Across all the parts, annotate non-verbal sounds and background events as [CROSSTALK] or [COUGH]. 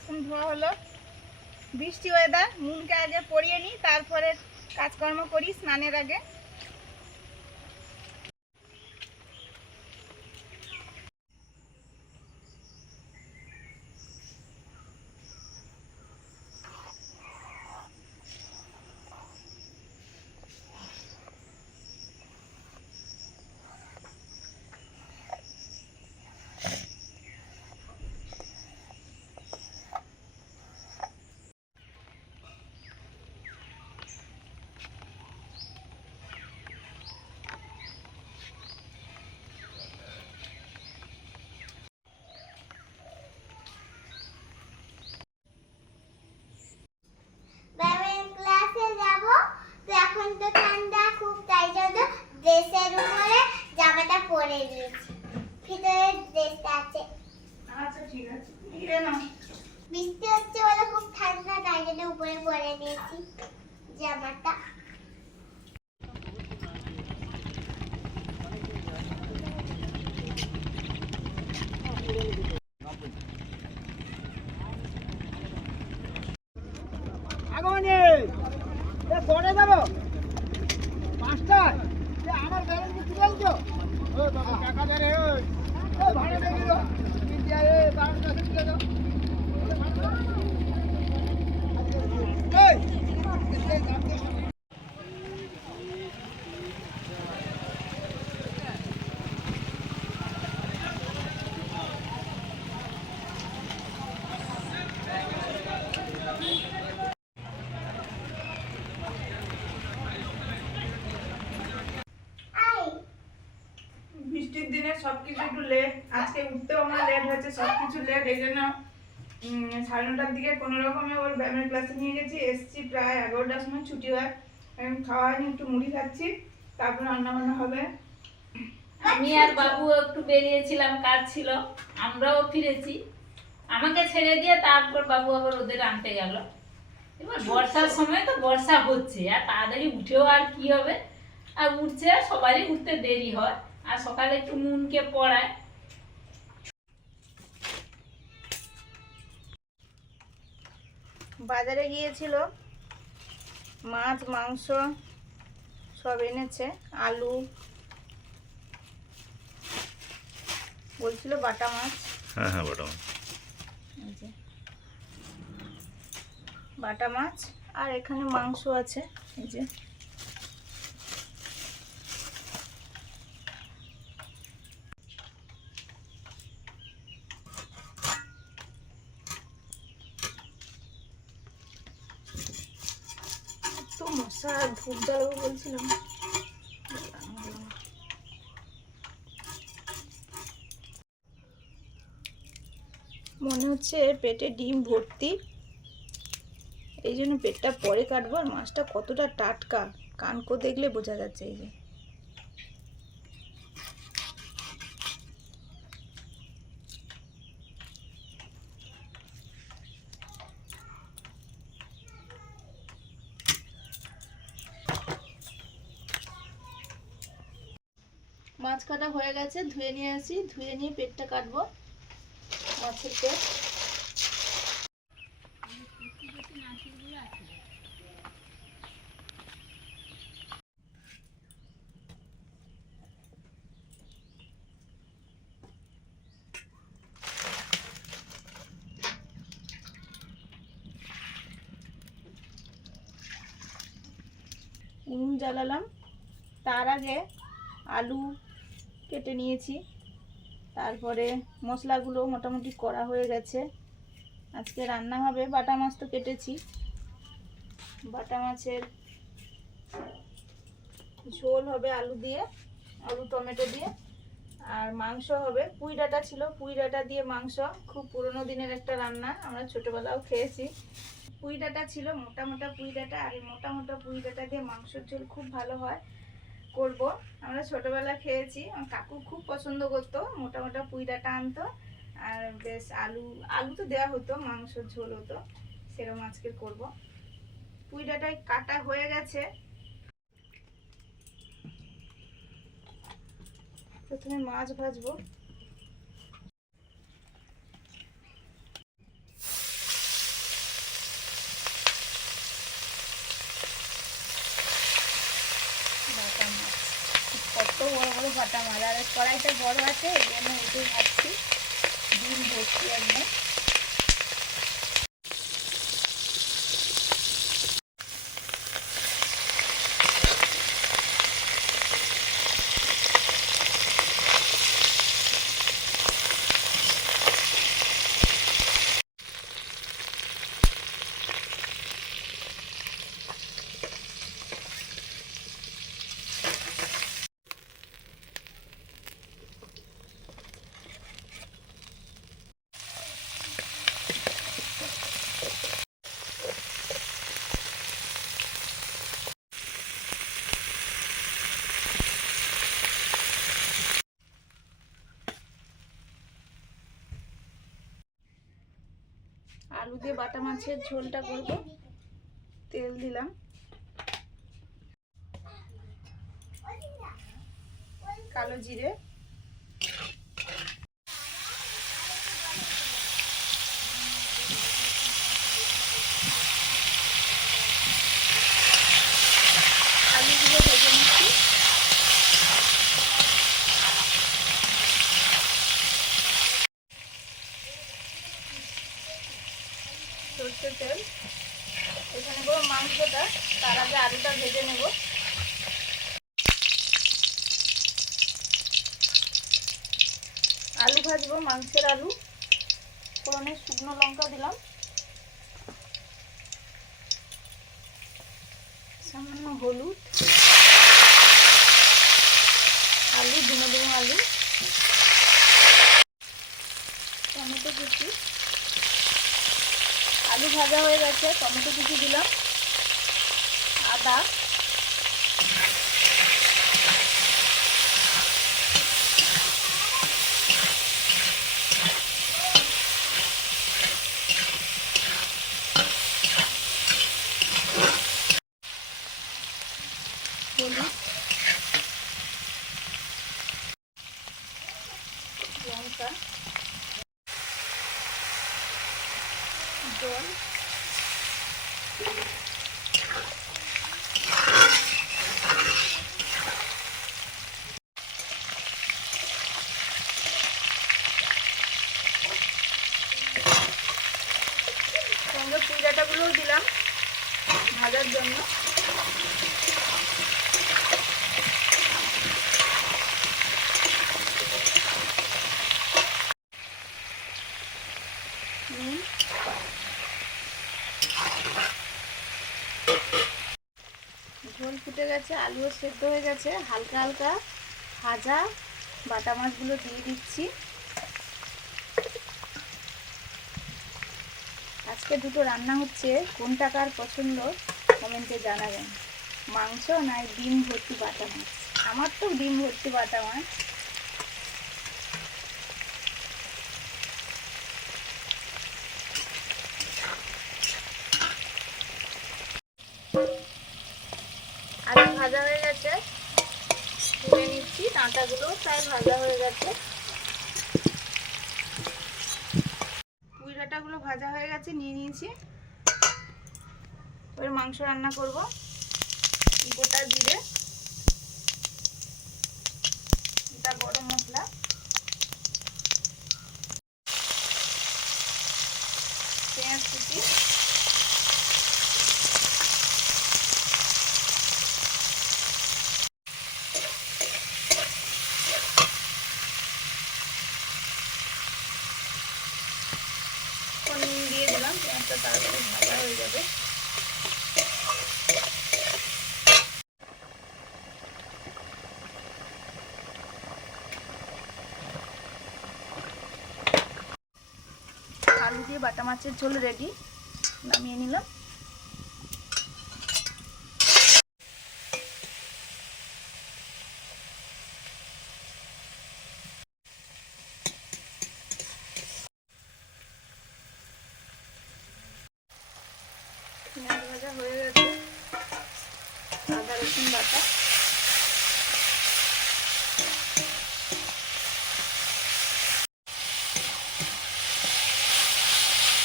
বাসন ধোয়া হলো। বৃষ্টি ওয়েদার মুনকে আগে পড়িয়ে নিই তারপরে কাজকর্ম করি স্নানের আগে ব্যায়ামের ক্লাসে যাব তো ঠান্ডা খুব তাই জন্য ড্রেসের উপরে জামাটা পরে নিয়েছি। ভিতরে ড্রেসটা আছে। আচ্ছা ঠিক আছে। নিয়ে নাও। বৃষ্টি হচ্ছে বলে খুব ঠান্ডা তাই জন্য উপরে পরে নিয়েছি জামাটা। লেট এই জন্য সাড়ে নটার দিকে কোনো রকমে ওর ব্যায়ামের ক্লাসে নিয়ে গেছি। এসছি প্রায় এগারোটার সময়, ছুটি হয়। খাওয়া হয়নি, একটু মুড়ি খাচ্ছি, তারপর রান্না বান্না হবে। আমি আর বাবু একটু বেরিয়েছিলাম, কাজ ছিল। আমরাও ফিরেছি। আমাকে ছেড়ে দিয়ে তারপর বাবু আবার ওদের আনতে গেল। এবার বর্ষার সময় তো বর্ষা হচ্ছে, আর তাড়াতাড়ি উঠেও আর কি হবে? আর উঠছে, সবারই উঠতে দেরি হয়। আর সকালে একটু মুনকে পড়ায় বাজারে গিয়েছিল। মাছ মাংস সব এনেছে আলু বলছিল বাটা মাছ। হ্যাঁ হ্যাঁ বাটা মাছ। বাটা মাছ আর এখানে মাংস আছে এই যে তো মশা ধূপ জ্বালাবো বলছিলাম। মনে হচ্ছে পেটে ডিম ভর্তি। এই জন্য পেটটা পরে কাটবো আর মাছটা কতটা টাটকা। কানকো দেখলে বোঝা যাচ্ছে এই যে। মাছ কাটা হয়ে গেছে, ধুয়ে নিয়ে আসি, ধুয়ে নিয়ে পেটটা কাটবো। মাছের পেট। উনুন জ্বালালাম। তার আগে কেটে নিয়েছি। তারপরে মশলাগুলো মোটামুটি করা হয়ে গেছে। আজকে রান্না হবে বাটা মাছ তো কেটেছি। বাটা মাছের ঝোল হবে আলু দিয়ে, আলু টমেটো দিয়ে, আর মাংস হবে। পুঁই ডাঁটা ছিল, পুঁই ডাঁটা দিয়ে মাংস। খুব পুরনো দিনের একটা রান্না, আমরা ছোটোবেলাও খেয়েছি। পুঁই ডাঁটা ছিল, মোটা মোটা পুঁই ডাঁটা, আর মোটা মোটা পুঁই ডাঁটা দিয়ে মাংসের ঝোল খুব ভালো হয়। করব। আমরা ছোটবেলা খেয়েছি। কাকু খুব পছন্দ করতো, মোটা মোটা পুঁই ডাঁটা আনতো, আর বেশ আলু আলু তো দেওয়া হতো মাংস ঝোল হতো, সেরকম আজকে করব। পুঁই কাটা হয়ে গেছে। প্রথমে মাছ ভাজবো। বড় মারা। আর কড়াইটা বড় আছে এই জন্য এটাই ভাবছি ডিম ভর্তি একদম। দিয়ে বাটা মাছের ঝোলটা করব। তেল দিলাম। কালো জিরে আলুগুলো ভেজে নিচ্ছি সর্ষের তেল এখানে করব মাংসটা তার আগে আলুটা ভেজে নেব আলু ভাজবো মাংসের আলু ফোড়নে শুকনো লঙ্কা দিলাম সামান্য হলুদ, আলু ডুমো ডুমো আলু, টমেটো কুচি। আলু ভাজা হয়ে গেছে, টমেটো কুচি দিলাম, আদা। হলুদ লঙ্কা জল সঙ্গে পুঁই ডাঁটাগুলোও দিলাম ভাজার জন্য নুন ঝোল ফুটে গেছে, আলুও সেদ্ধ হয়ে গেছে। হালকা হালকা ভাজা বাটা মাছগুলো দিয়ে দিচ্ছি। আজকে দুটো রান্না হচ্ছে কোন টাকার পছন্দ কমেন্টে জানাবেন। মাংস না ডিম ভর্তি বাটা মাছ? আমার তো ডিম ভর্তি বাটা মাছ আলু ভাজা হয়ে গেছে তুলে ডাঁটাগুলো প্রায় ভাজা হয়ে গেছে। পুঁই ডাঁটাগুলো ভাজা হয়ে গেছে, নিয়ে নিয়েছি। এবার মাংস রান্না করব। গোটা জিরে, গোটা গরম মশলা পেঁয়াজ কুচি ফোন দিয়ে দিলাম পেঁয়াজটা তাড়াতাড়ি ভাজা হয়ে যাবে আলু দিয়ে বাটা মাছের ঝোল রেডি নামিয়ে নিলাম পেঁয়াজ ভাজা হয়ে গেছে আদা রসুন বাটা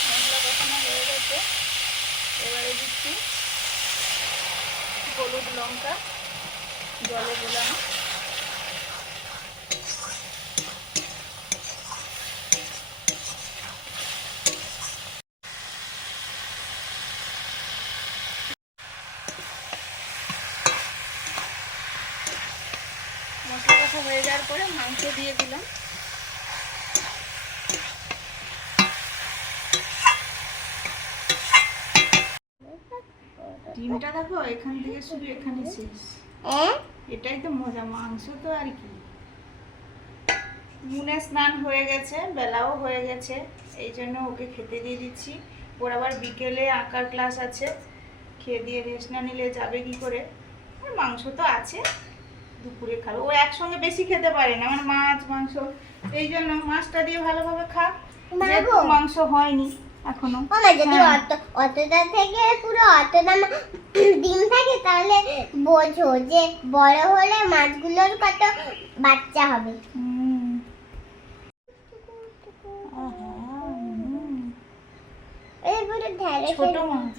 মশলা গেছে এবারে দিচ্ছি হলুদ লঙ্কা জলে গোলানো কষা হয়ে যাওয়ার পরে মাংস দিয়ে দিলাম ডিমটা দেখো এখান থেকে শুরু এখানে শেষ। এটাই তো মজা মাংস তো আর কি। মুনে স্নান হয়ে গেছে বেলাও হয়ে গেছে এই জন্য ওকে খেতে দিয়ে দিচ্ছি। ওর আবার বিকেলে আঁকার ক্লাস আছে খেয়ে দিয়ে রেস্ট না নিলে যাবে কি করে? আর মাংস তো আছে দুপুরে খাবে। ও একসঙ্গে বেশি খেতে পারে না মানে মাছ মাংস এই জন্য মাছটা দিয়ে ভালোভাবে খা। মাংস হয়নি। এখনও। যদি হ্যাঁ। অত অতটা থেকে পুরো অতটা [CLEARS THROAT] ডিম থাকে তাহলে বোঝো যে বড় হলে মাছগুলোর কত বাচ্চা হবে। ছোট মাছ।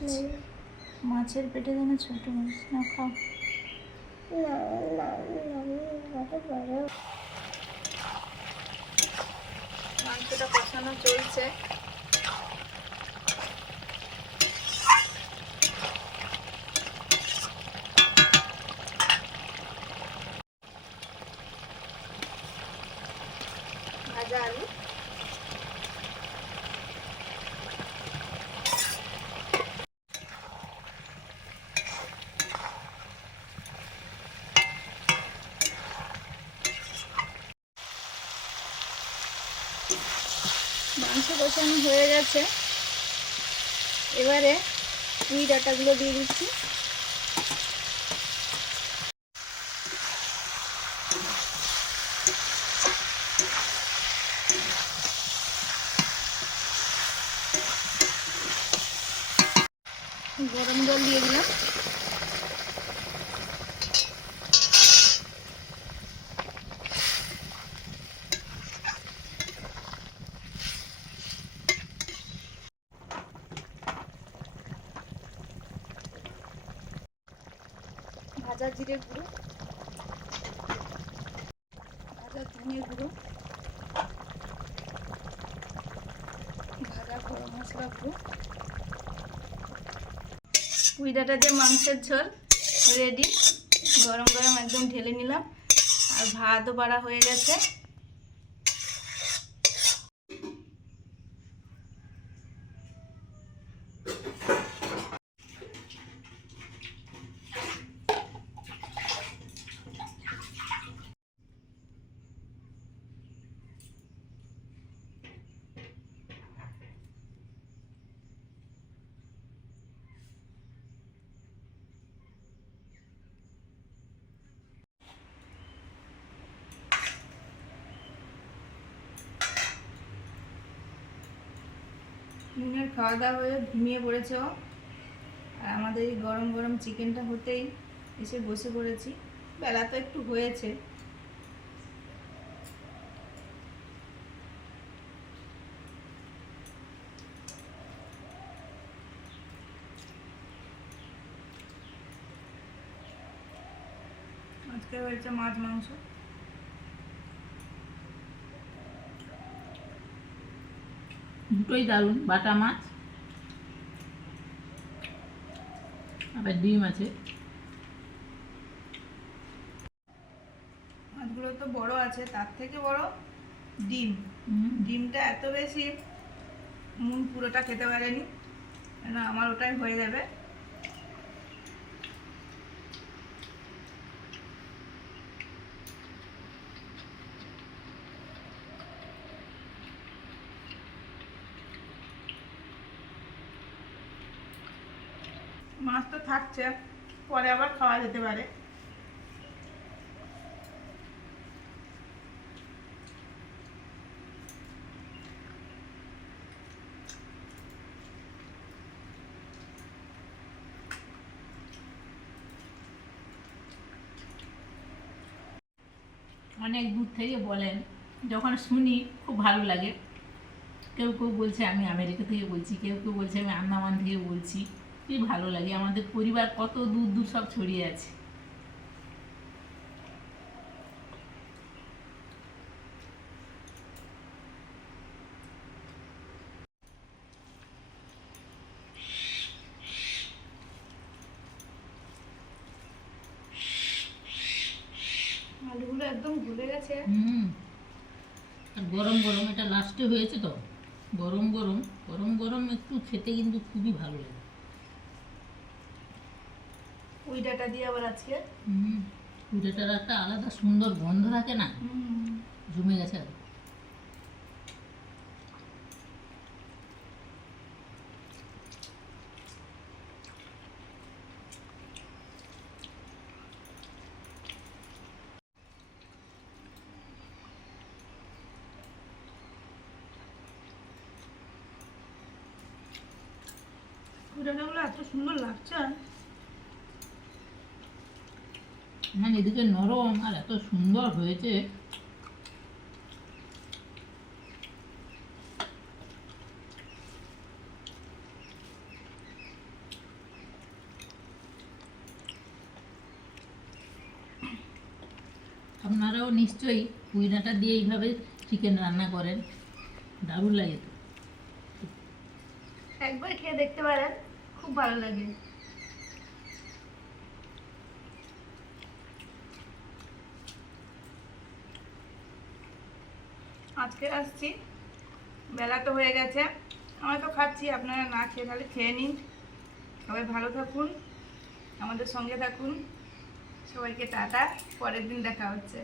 মাছের পেটে যেন ছোট মাছ না খাও। মাংসটা কষানো চলছে। ভাজা মাংস কষানো হয়ে গেছে। এবারে পুঁই ডাটাগুলো দিয়ে দিচ্ছি গরম জল দিয়ে দিলাম ভাজা জিরে গুঁড়ো ধনে গুঁড়ো ভাজা গরম মশলা গুঁড়ো যে মাংসের ঝোল রেডি। গরম গরম একদম ঢেলে নিলাম। আর ভাতও বাড়া হয়ে গেছে। নুনের খাওয়া দাওয়া হয়ে ঘুমিয়ে পড়েছ। আর আমাদের এই গরম গরম চিকেনটা হতেই এসে বসে পড়েছি। বেলা তো একটু হয়েছে। আজকে হয়েছে মাছ মাংস। দুটোই দারুণ বাটা মাছ আবার ডিম আছে। মাছগুলো তো বড় আছে তার থেকে বড় ডিম। ডিমটা এত বেশি মুন পুরোটা খেতে পারেনি। কেন আমার ওটাই হয়ে যাবে মাছ তো পরে আবার খাওয়া যেতে পারে। অনেক দূর থেকে বলেন, যখন শুনি খুব ভালো লাগে। কেউ কেউ বলছে, আমি আমেরিকা থেকে বলছি, কেউ কেউ বলছে, আমি আন্দামান থেকে বলছি। কি ভালো লাগে। আমাদের পরিবার কত দূর দূর সব ছড়িয়ে আছে। আলুগুলো একদম গেছে। হুম। আর গরম গরম এটা লাস্টে হয়েছে তো? গরম গরম গরম গরম একটু খেতে কিন্তু খুবই ভালো লাগে। পুঁই ডাটা দিয়ে আবার আজকে। হুম কুড়েটার একটা আলাদা সুন্দর গন্ধ থাকে না? জমে গেছে ডাটাগুলো এত সুন্দর লাগছে মানে এদিকে নরম আর এত সুন্দর হয়েছে। আপনারাও নিশ্চয়ই পুইনাটা দিয়ে এইভাবে চিকেন রান্না করেন। দারুণ লাগে একবার খেয়ে দেখতে পারেন, খুব ভালো লাগে। আজকে আসছি। বেলা তো হয়ে গেছে। আমরা তো খাচ্ছি, আপনারা না খেয়ে তাহলে খেয়ে নিন। সবাই ভালো থাকুন, আমাদের সঙ্গে থাকুন। সবাইকে টাটা, পরের দিন দেখা হচ্ছে।